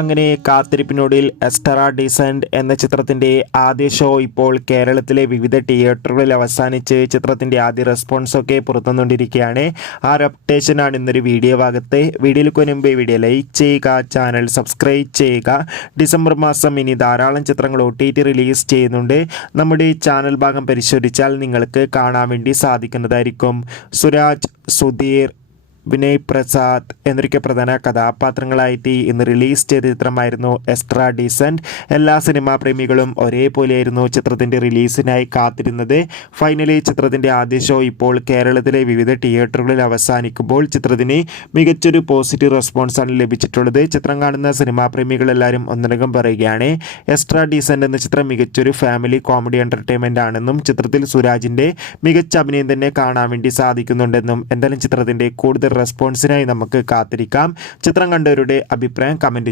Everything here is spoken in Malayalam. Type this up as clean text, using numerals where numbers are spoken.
അങ്ങനെ കാത്തിരിപ്പിനൊടുവിൽ എസ്റ്ററ ഡീസന്റ് എന്ന ചിത്രത്തിൻ്റെ ആദ്യ ഷോ ഇപ്പോൾ കേരളത്തിലെ വിവിധ തിയേറ്ററുകളിൽ അവസാനിച്ച് ചിത്രത്തിൻ്റെ ആദ്യ റെസ്പോൺസൊക്കെ പുറത്തുവന്നുകൊണ്ടിരിക്കുകയാണ്. ആ ഒരു അപ്ഡേഷനാണ് ഇന്നൊരു വീഡിയോ ഭാഗത്ത്. വീഡിയോയിലേക്ക് മുൻപ് വീഡിയോ ലൈക്ക് ചെയ്യുക, ചാനൽ സബ്സ്ക്രൈബ് ചെയ്യുക. ഡിസംബർ മാസം ഇനി ധാരാളം ചിത്രങ്ങൾ OTT റിലീസ് ചെയ്യുന്നുണ്ട്. നമ്മുടെ ഈ ചാനൽ ഭാഗം പരിശോധിച്ചാൽ നിങ്ങൾക്ക് കാണാൻ വേണ്ടി സാധിക്കുന്നതായിരിക്കും. സുരാജ്, സുധീർ, വിനയ് പ്രസാദ് എന്നൊക്കെ പ്രധാന കഥാപാത്രങ്ങളായിട്ട് ഇന്ന് റിലീസ് ചെയ്ത ചിത്രമായിരുന്നു എസ്റ്ററ ഡീസന്റ്. എല്ലാ സിനിമാ പ്രേമികളും ഒരേപോലെയായിരുന്നു ചിത്രത്തിൻ്റെ റിലീസിനായി കാത്തിരുന്നത്. ഫൈനലി ചിത്രത്തിൻ്റെ ആദ്യ ഷോ ഇപ്പോൾ കേരളത്തിലെ വിവിധ തിയേറ്ററുകളിൽ അവസാനിക്കുമ്പോൾ ചിത്രത്തിന് മികച്ചൊരു പോസിറ്റീവ് റെസ്പോൺസാണ് ലഭിച്ചിട്ടുള്ളത്. ചിത്രം കാണുന്ന സിനിമാ പ്രേമികളെല്ലാവരും ഒന്നടങ്കം പറയുകയാണ് എസ്റ്ററ ഡീസന്റ് എന്ന ചിത്രം മികച്ചൊരു ഫാമിലി കോമഡി എൻ്റർടൈൻമെൻ്റ് ആണെന്നും ചിത്രത്തിൽ സുരാജിൻ്റെ മികച്ച അഭിനയം തന്നെ കാണാൻ വേണ്ടി സാധിക്കുന്നുണ്ടെന്നും എന്തായാലും ചിത്രത്തിൻ്റെ കൂടുതൽ റെസ്പോൺസിനായി നമുക്ക് കാത്തിരിക്കാം. ചിത്രം കണ്ടവരുടെ അഭിപ്രായം കമൻറ്റ്